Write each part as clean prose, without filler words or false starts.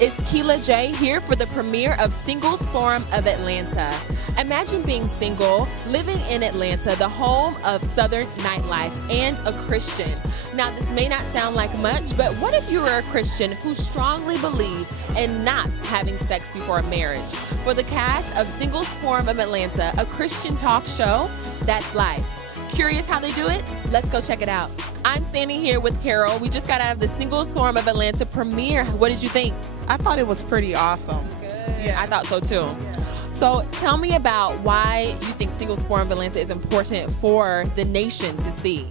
it's Keela J here for the premiere of Singles Forum of Atlanta. Imagine being single, living in Atlanta, the home of Southern nightlife, and a Christian. Now, this may not sound like much, but what if you were a Christian who strongly believes in not having sex before marriage? For the cast of Singles Forum of Atlanta, a Christian talk show, that's life. Curious how they do it? Let's go check it out. I'm standing here with Carol. We just got out of the Singles Forum of Atlanta premiere. What did you think? I thought it was pretty awesome. Good. Yeah. I thought so too. Yeah. So tell me about why you think Singles Forum of Atlanta is important for the nation to see.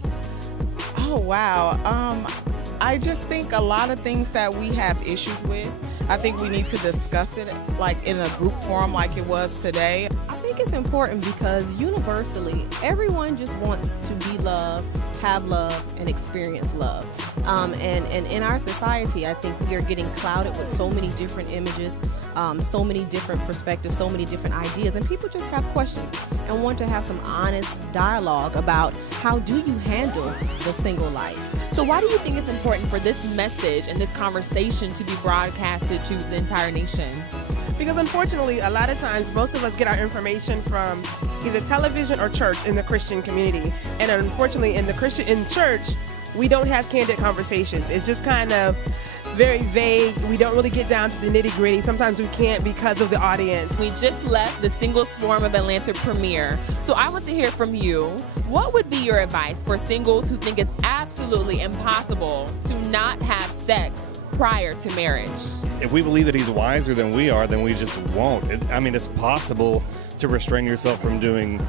Oh, wow. I just think a lot of things that we have issues with, I think we need to discuss it like in a group forum like it was today. I think it's important because universally, everyone just wants to be loved, have love, and experience love. And in our society, I think we are getting clouded with so many different images, so many different perspectives, so many different ideas, and people just have questions and want to have some honest dialogue about how do you handle the single life. So why do you think it's important for this message and this conversation to be broadcasted to the entire nation? Because unfortunately, a lot of times, most of us get our information from either television or church in the Christian community. And unfortunately, in church, we don't have candid conversations. It's just kind of very vague. We don't really get down to the nitty gritty. Sometimes we can't because of the audience. We just left the Singles Forum of Atlanta premiere. So I want to hear from you. What would be your advice for singles who think it's absolutely impossible to not have sex prior to marriage? If we believe that he's wiser than we are, then we just won't. It's possible to restrain yourself from doing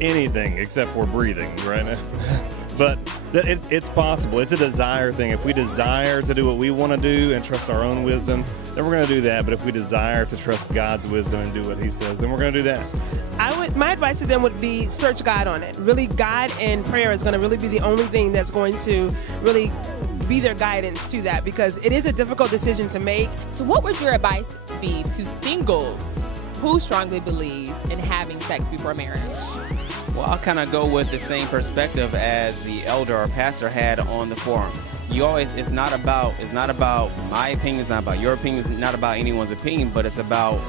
anything except for breathing, right? But it's possible. It's a desire thing. If we desire to do what we want to do and trust our own wisdom, then we're going to do that. But if we desire to trust God's wisdom and do what he says, then we're going to do that. My advice to them would be search God on it. Really, God and prayer is going to really be the only thing that's going to really be their guidance to that, because it is a difficult decision to make. So what would your advice be to singles who strongly believe in having sex before marriage? Well, I'll kind of go with the same perspective as the elder or pastor had on the forum. It's not about my opinion, it's not about your opinion, it's not about anyone's opinion, but it's about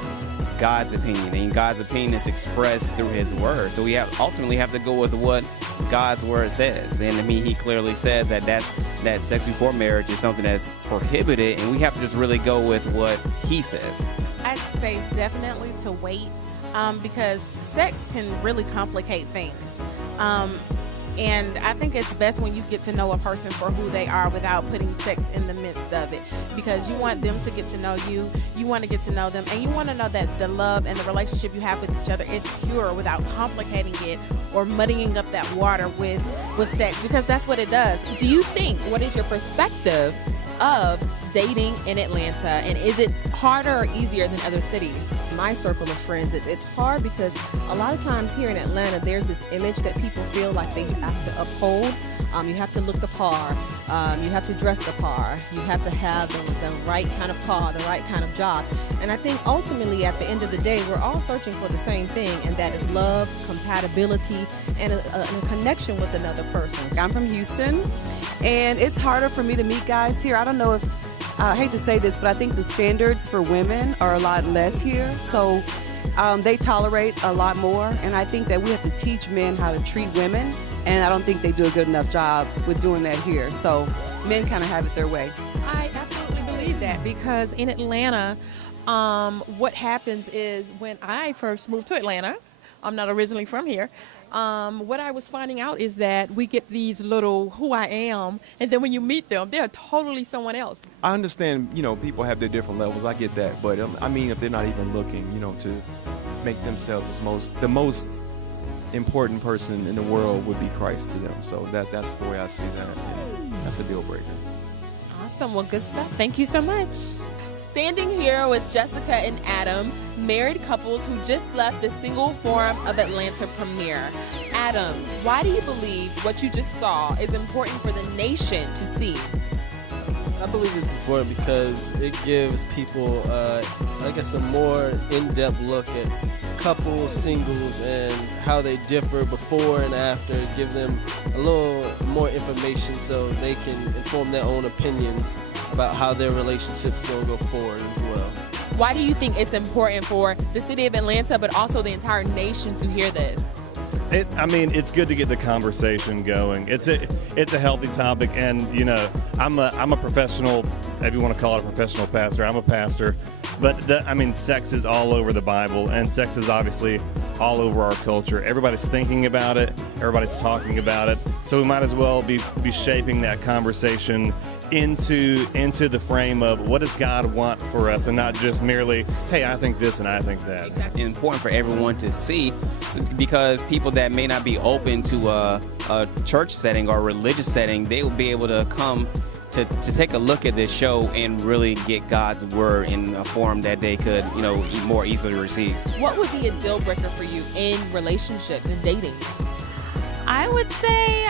God's opinion, and God's opinion is expressed through his word. So we ultimately have to go with what God's word says. And he clearly says that sex before marriage is something that's prohibited, and we have to just really go with what he says. I'd say definitely to wait, because sex can really complicate things. And I think it's best when you get to know a person for who they are without putting sex in the midst of it, because you want them to get to know you, you want to get to know them, and you want to know that the love and the relationship you have with each other is pure without complicating it or muddying up that water with sex, because that's what it does. Do you think, what is your perspective of dating in Atlanta, and is it harder or easier than other cities? My circle of friends, it's hard because a lot of times here in Atlanta, there's this image that people feel like they have to uphold. You have to look the par, you have to dress the par, you have to have the right kind of car, the right kind of job. And I think ultimately at the end of the day, we're all searching for the same thing, and that is love, compatibility, and a connection with another person. I'm from Houston, and it's harder for me to meet guys here. I don't know if, I hate to say this, but I think the standards for women are a lot less here. So they tolerate a lot more, and I think that we have to teach men how to treat women, and I don't think they do a good enough job with doing that here. So men kind of have it their way. I absolutely believe that, because in Atlanta, what happens is when I first moved to Atlanta, I'm not originally from here, what I was finding out is that we get these little who I am, and then when you meet them, they're totally someone else. I understand, people have their different levels. I get that. But if they're not even looking, to make themselves the most important person in the world would be Christ to them. So that's the way I see that. That's a deal breaker. Awesome. Well, good stuff. Thank you so much. Standing here with Jessica and Adam, married couples who just left the Single Forum of Atlanta premiere. Adam, why do you believe what you just saw is important for the nation to see? I believe this is important because it gives people, a more in-depth look at couples, singles, and how they differ before and after. Give them a little more information so they can inform their own opinions about how their relationships will go forward as well. Why do you think it's important for the city of Atlanta, but also the entire nation, to hear this? It's good to get the conversation going. It's a healthy topic, and I'm a professional, if you want to call it a professional pastor. I'm a pastor, but sex is all over the Bible, and sex is obviously all over our culture. Everybody's thinking about it. Everybody's talking about it. So we might as well be shaping that conversation into the frame of what does God want for us, and not just merely, hey, I think this and I think that. It's important for everyone to see, because people that may not be open to a church setting or a religious setting, they will be able to come to take a look at this show and really get God's word in a form that they could, more easily receive. What would be a deal breaker for you in relationships and dating? I would say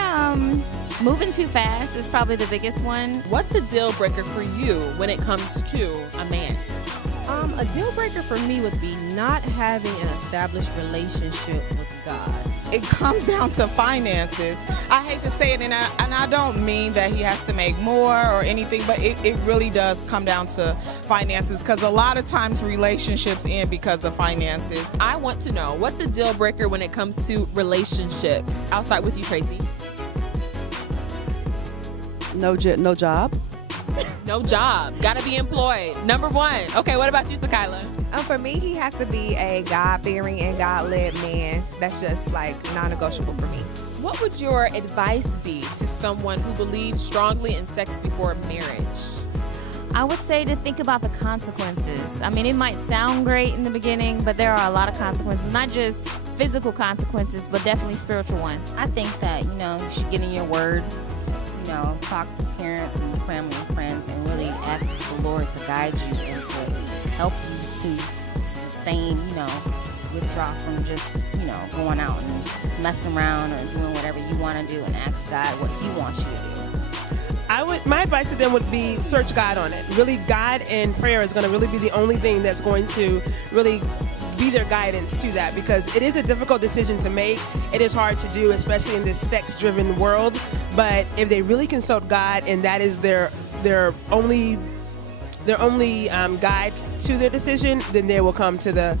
moving too fast is probably the biggest one. What's a deal breaker for you when it comes to a man? A deal breaker for me would be not having an established relationship with God. It comes down to finances. I hate to say it, and I don't mean that he has to make more or anything, but it really does come down to finances, because a lot of times relationships end because of finances. I want to know, what's a deal breaker when it comes to relationships? I'll start with you, Tracy. No job. No job. Gotta be employed. Number one. Okay, what about you, Sakila? For me, he has to be a God-fearing and God-led man. That's just like non-negotiable for me. What would your advice be to someone who believes strongly in sex before marriage? I would say to think about the consequences. It might sound great in the beginning, but there are a lot of consequences, not just physical consequences, but definitely spiritual ones. I think that, you should get in your word, talk to parents and family and friends, and really ask the Lord to guide you and to help you to sustain, withdraw from just, going out and messing around or doing whatever you want to do, and ask God what he wants you to do. My advice to them would be search God on it. Really, God and prayer is going to really be the only thing that's going to really be their guidance to that, because it is a difficult decision to make. It is hard to do, especially in this sex-driven world. But if they really consult God, and that is their only guide to their decision, then they will come to the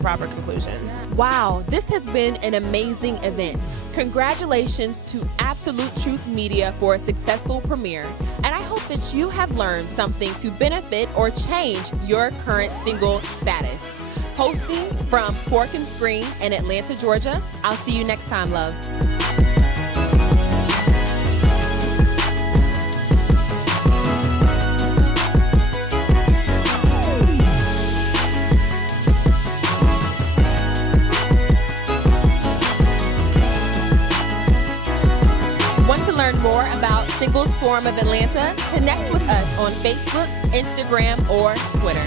proper conclusion. Wow, this has been an amazing event. Congratulations to Absolute Truth Media for a successful premiere, and I hope that you have learned something to benefit or change your current single status. Hosting from Fork and Screen in Atlanta, Georgia. I'll see you next time, loves. Want to learn more about Singles Forum of Atlanta? Connect with us on Facebook, Instagram, or Twitter.